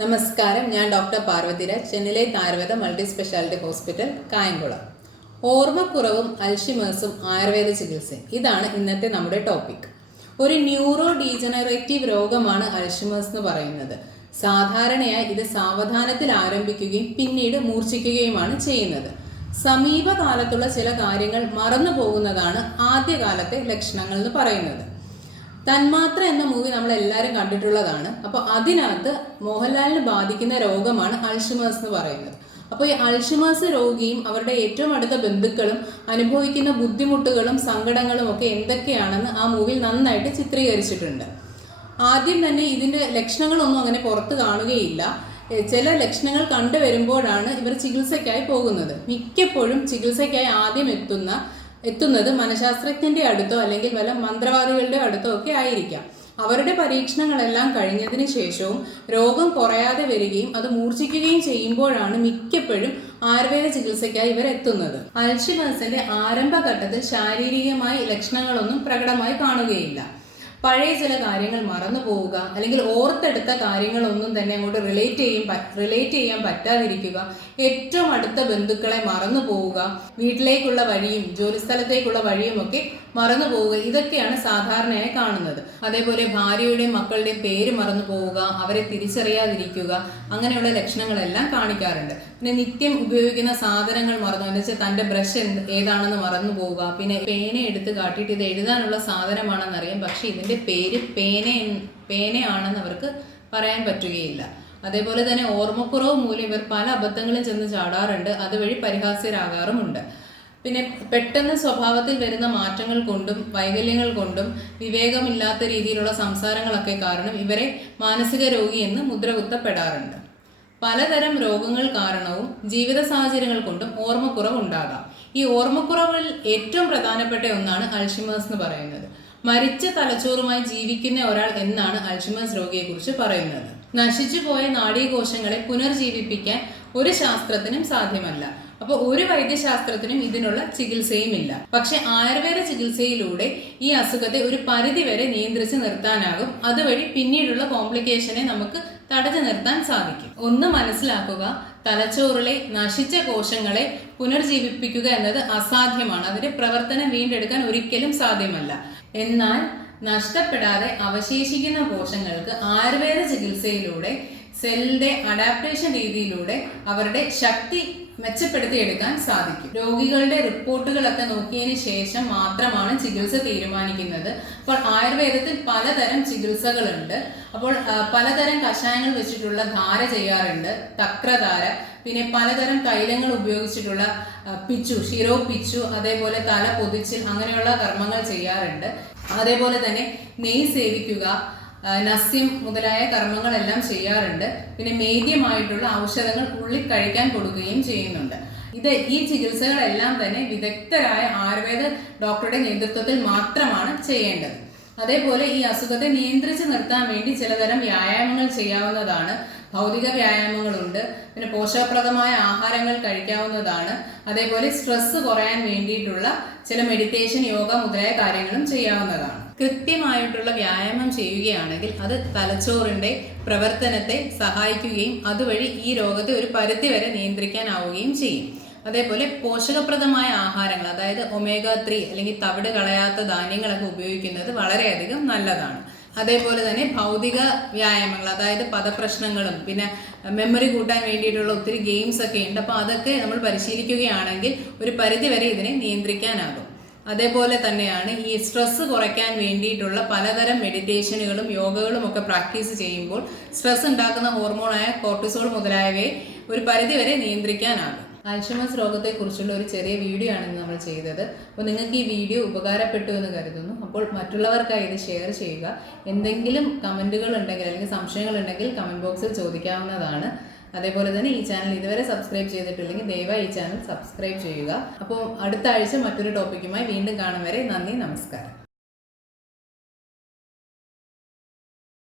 നമസ്കാരം ഞാൻ ഡോക്ടർ പാർവതിരാജ് ചെന്നൈയിലെ Ayurveda multi speciality hospital Kayamkulam. ഓർമ്മക്കുറവും അൽഷിമേഴ്സും ആയുർവേദ ചികിത്സ ഇതാണ് ഇന്നത്തെ നമ്മുടെ ടോപ്പിക്. ഒരു ന്യൂറോ ഡീജനറേറ്റീവ് രോഗമാണ് അൽഷിമേഴ്സ് എന്ന് പറയുന്നത്. സാധാരണയായി ഇത് സാവധാനത്തിൽ ആരംഭിക്കുകയും പിന്നീട് മൂർച്ഛിക്കുകയുമാണ് ചെയ്യുന്നത്. സമീപകാലത്തുള്ള ചില കാര്യങ്ങൾ മറന്നു പോകുന്നതാണ് ആദ്യകാലത്തെ ലക്ഷണങ്ങൾ എന്ന് പറയുന്നത്. തന്മാത്ര എന്ന മൂവി നമ്മൾ എല്ലാവരും കണ്ടിട്ടുള്ളതാണ്. അപ്പോൾ അതിനകത്ത് മോഹൻലാലിന് ബാധിക്കുന്ന രോഗമാണ് അൾഷിമേഴ്സ് എന്ന് പറയുന്നത്. അപ്പോൾ ഈ അൾഷിമേഴ്സ് രോഗിയും അവരുടെ ഏറ്റവും അടുത്ത ബന്ധുക്കളും അനുഭവിക്കുന്ന ബുദ്ധിമുട്ടുകളും സങ്കടങ്ങളും ഒക്കെ എന്തൊക്കെയാണെന്ന് ആ മൂവിയിൽ നന്നായിട്ട് ചിത്രീകരിച്ചിട്ടുണ്ട്. ആദ്യം തന്നെ ഇതിന്റെ ലക്ഷണങ്ങളൊന്നും അങ്ങനെ പുറത്ത് കാണുകയില്ല. ചില ലക്ഷണങ്ങൾ കണ്ടുവരുമ്പോഴാണ് ഇവർ ചികിത്സയ്ക്കായി പോകുന്നത്. മിക്കപ്പോഴും ചികിത്സയ്ക്കായി ആദ്യം എത്തുന്ന എത്തുന്നത് മനഃശാസ്ത്രജ്ഞന്റെ അടുത്തോ അല്ലെങ്കിൽ വല്ല മന്ത്രവാദികളുടെ അടുത്തോ ഒക്കെ ആയിരിക്കാം. അവരുടെ പരീക്ഷണങ്ങളെല്ലാം കഴിഞ്ഞതിന് ശേഷവും രോഗം കുറയാതെ വരികയും അത് മൂർച്ഛിക്കുകയും ചെയ്യുമ്പോഴാണ് മിക്കപ്പോഴും ആയുർവേദ ചികിത്സയ്ക്കായി ഇവർ എത്തുന്നത്. അൽഷിമേഴ്സിന്റെ ആരംഭഘട്ടത്തിൽ ശാരീരികമായി ലക്ഷണങ്ങളൊന്നും പ്രകടമായി കാണുകയില്ല. പഴയ ചില കാര്യങ്ങൾ മറന്നു പോവുക അല്ലെങ്കിൽ ഓർത്തെടുത്ത കാര്യങ്ങളൊന്നും തന്നെ അങ്ങോട്ട് റിലേറ്റ് ചെയ്യും റിലേറ്റ് ചെയ്യാൻ പറ്റാതിരിക്കുക. ഏറ്റവും അടുത്ത ബന്ധുക്കളെ മറന്നു പോവുക വീട്ടിലേക്കുള്ള വഴിയും ജോലിസ്ഥലത്തേക്കുള്ള വഴിയും ഒക്കെ മറന്നു പോവുക. ഇതൊക്കെയാണ് സാധാരണയായി കാണുന്നത്. അതേപോലെ ഭാര്യയുടെയും മക്കളുടെയും പേര് മറന്നു പോവുക അവരെ തിരിച്ചറിയാതിരിക്കുക അങ്ങനെയുള്ള ലക്ഷണങ്ങളെല്ലാം കാണിക്കാറുണ്ട്. പിന്നെ നിത്യം ഉപയോഗിക്കുന്ന സാധനങ്ങൾ മറന്നു എന്ന് വെച്ചാൽ തന്റെ ബ്രഷ് ഏതാണെന്ന് മറന്നു പോവുക. പിന്നെ പേന എടുത്ത് കാട്ടിയിട്ട് ഇത് എഴുതാനുള്ള സാധനമാണെന്നറിയാം. പക്ഷേ ഇതിന്റെ പേര് പേന പേനയാണെന്ന് അവർക്ക് പറയാൻ പറ്റുകയില്ല. അതേപോലെ തന്നെ ഓർമ്മക്കുറവ് മൂലം ഇവർ പല അബദ്ധങ്ങളും ചെന്ന് ചാടാറുണ്ട്. അതുവഴി പരിഹാസ്യരാകാറുമുണ്ട്. പിന്നെ പെട്ടെന്ന് സ്വഭാവത്തിൽ വരുന്ന മാറ്റങ്ങൾ കൊണ്ടും വൈകല്യങ്ങൾ കൊണ്ടും വിവേകമില്ലാത്ത രീതിയിലുള്ള സംസാരങ്ങളൊക്കെ കാരണം ഇവരെ മാനസിക രോഗി എന്ന് മുദ്രകുത്തപ്പെടാറുണ്ട്. പലതരം രോഗങ്ങൾ കാരണവും ജീവിത സാഹചര്യങ്ങൾ കൊണ്ടും ഓർമ്മക്കുറവ് ഉണ്ടാകാം ഈ ഓർമ്മക്കുറവിൽ ഏറ്റവും പ്രധാനപ്പെട്ട ഒന്നാണ് അൾഷിമേഴ്സ് എന്ന് പറയുന്നത്. മരിച്ച തലച്ചോറുമായി ജീവിക്കുന്ന ഒരാൾ എന്നാണ് അൾഷിമേഴ്സ് രോഗിയെക്കുറിച്ച് പറയുന്നത്. നശിച്ചുപോയ നാഡീകോശങ്ങളെ പുനർജീവിപ്പിക്കാൻ ഒരു ശാസ്ത്രത്തിനും സാധ്യമല്ല. അപ്പോൾ ഒരു വൈദ്യശാസ്ത്രത്തിനും ഇതിനുള്ള ചികിത്സയും ഇല്ല പക്ഷെ ആയുർവേദ ചികിത്സയിലൂടെ ഈ അസുഖത്തെ ഒരു പരിധി വരെ നിയന്ത്രിച്ച് നിർത്താനാകും. അതുവഴി പിന്നീടുള്ള കോംപ്ലിക്കേഷനെ നമുക്ക് തടഞ്ഞു നിർത്താൻ സാധിക്കും. ഒന്ന് മനസ്സിലാക്കുക തലച്ചോറിലെ നശിച്ച കോശങ്ങളെ പുനർജീവിപ്പിക്കുക എന്നത് അസാധ്യമാണ്. അതിന്റെ പ്രവർത്തനം വീണ്ടെടുക്കാൻ ഒരിക്കലും സാധ്യമല്ല. എന്നാൽ നഷ്ടപ്പെടാതെ അവശേഷിക്കുന്ന കോശങ്ങൾക്ക് ആയുർവേദ ചികിത്സയിലൂടെ സെല്ലിന്റെ അഡാപ്റ്റേഷൻ രീതിയിലൂടെ അവരുടെ ശക്തി മെച്ചപ്പെടുത്തിയെടുക്കാൻ സാധിക്കും. രോഗികളുടെ റിപ്പോർട്ടുകളൊക്കെ നോക്കിയതിന് ശേഷം മാത്രമാണ് ചികിത്സ തീരുമാനിക്കുന്നത്. അപ്പോൾ ആയുർവേദത്തിൽ പലതരം ചികിത്സകളുണ്ട്. അപ്പോൾ പലതരം കഷായങ്ങൾ വെച്ചിട്ടുള്ള ധാര ചെയ്യാറുണ്ട് തക്രധാര പിന്നെ പലതരം തൈലങ്ങൾ ഉപയോഗിച്ചിട്ടുള്ള പിച്ചു ശിരോ പിച്ചു അതേപോലെ തല പൊതിച്ചിൽ അങ്ങനെയുള്ള കർമ്മങ്ങൾ ചെയ്യാറുണ്ട്. അതേപോലെ തന്നെ നെയ് സേവിക്കുക നസ്യം മുതലായ കർമ്മങ്ങളെല്ലാം ചെയ്യാറുണ്ട്. പിന്നെ മേദ്യമായിട്ടുള്ള ഔഷധങ്ങൾ ഉള്ളിൽ കഴിക്കാൻ കൊടുക്കുകയും ചെയ്യുന്നുണ്ട്. ഇത് ഈ ചികിത്സകളെല്ലാം തന്നെ വിദഗ്ധരായ ആയുർവേദ ഡോക്ടറുടെ നേതൃത്വത്തിൽ മാത്രമാണ് ചെയ്യേണ്ടത്. അതേപോലെ ഈ അസുഖത്തെ നിയന്ത്രിച്ച് നിർത്താൻ വേണ്ടി ചിലതരം വ്യായാമങ്ങൾ ചെയ്യാവുന്നതാണ്. ഭൗതിക വ്യായാമങ്ങളുണ്ട്. പിന്നെ പോഷകപ്രദമായ ആഹാരങ്ങൾ കഴിക്കാവുന്നതാണ്. അതേപോലെ സ്ട്രെസ് കുറയാൻ വേണ്ടിയിട്ടുള്ള ചില മെഡിറ്റേഷൻ യോഗ മുതലായ കാര്യങ്ങളും ചെയ്യാവുന്നതാണ്. കൃത്യമായിട്ടുള്ള വ്യായാമം ചെയ്യുകയാണെങ്കിൽ അത് തലച്ചോറിന്റെ പ്രവർത്തനത്തെ സഹായിക്കുകയും അതുവഴി ഈ രോഗത്തെ ഒരു പരിധി വരെ നിയന്ത്രിക്കാനാവുകയും ചെയ്യും. അതേപോലെ പോഷകപ്രദമായ ആഹാരങ്ങൾ അതായത് ഒമേഗ ത്രീ അല്ലെങ്കിൽ തവിട് കളയാത്ത ധാന്യങ്ങളൊക്കെ ഉപയോഗിക്കുന്നത് വളരെയധികം നല്ലതാണ്. അതേപോലെ തന്നെ ഭൗതിക വ്യായാമങ്ങൾ അതായത് പദപ്രശ്നങ്ങളും പിന്നെ മെമ്മറി കൂട്ടാൻ വേണ്ടിയിട്ടുള്ള ഒത്തിരി ഗെയിംസ് ഒക്കെ ഉണ്ട്. അപ്പോൾ അതൊക്കെ നമ്മൾ പരിശീലിക്കുകയാണെങ്കിൽ ഒരു പരിധിവരെ ഇതിനെ നിയന്ത്രിക്കാനാകും. അതേപോലെ തന്നെയാണ് ഈ സ്ട്രെസ്സ് കുറയ്ക്കാൻ വേണ്ടിയിട്ടുള്ള പലതരം മെഡിറ്റേഷനുകളും യോഗകളും ഒക്കെ പ്രാക്ടീസ് ചെയ്യുമ്പോൾ സ്ട്രെസ് ഉണ്ടാക്കുന്ന ഹോർമോണായ കോർട്ടിസോൾ മുതലായവയെ ഒരു പരിധിവരെ നിയന്ത്രിക്കാനാകും അൽഷിമസ് രോഗത്തെക്കുറിച്ചുള്ള ഒരു ചെറിയ വീഡിയോ ആണ് നമ്മൾ ചെയ്തത്. അപ്പോൾ നിങ്ങൾക്ക് ഈ വീഡിയോ ഉപകാരപ്പെട്ടു എന്ന് കരുതുന്നു. അപ്പോൾ മറ്റുള്ളവർക്കായി ഇത് ഷെയർ ചെയ്യുക. എന്തെങ്കിലും കമന്റുകൾ ഉണ്ടെങ്കിൽ അല്ലെങ്കിൽ സംശയങ്ങൾ ഉണ്ടെങ്കിൽ കമന്റ് ബോക്സിൽ ചോദിക്കാവുന്നതാണ്. അതേപോലെ തന്നെ ഈ ചാനൽ ഇതുവരെ സബ്സ്ക്രൈബ് ചെയ്തിട്ടില്ലെങ്കിൽ ദയവായി ഈ ചാനൽ സബ്സ്ക്രൈബ് ചെയ്യുക. അപ്പോൾ അടുത്ത ആഴ്ച മറ്റൊരു ടോപ്പിക്കുമായി വീണ്ടും കാണും വരെ നന്ദി നമസ്കാരം.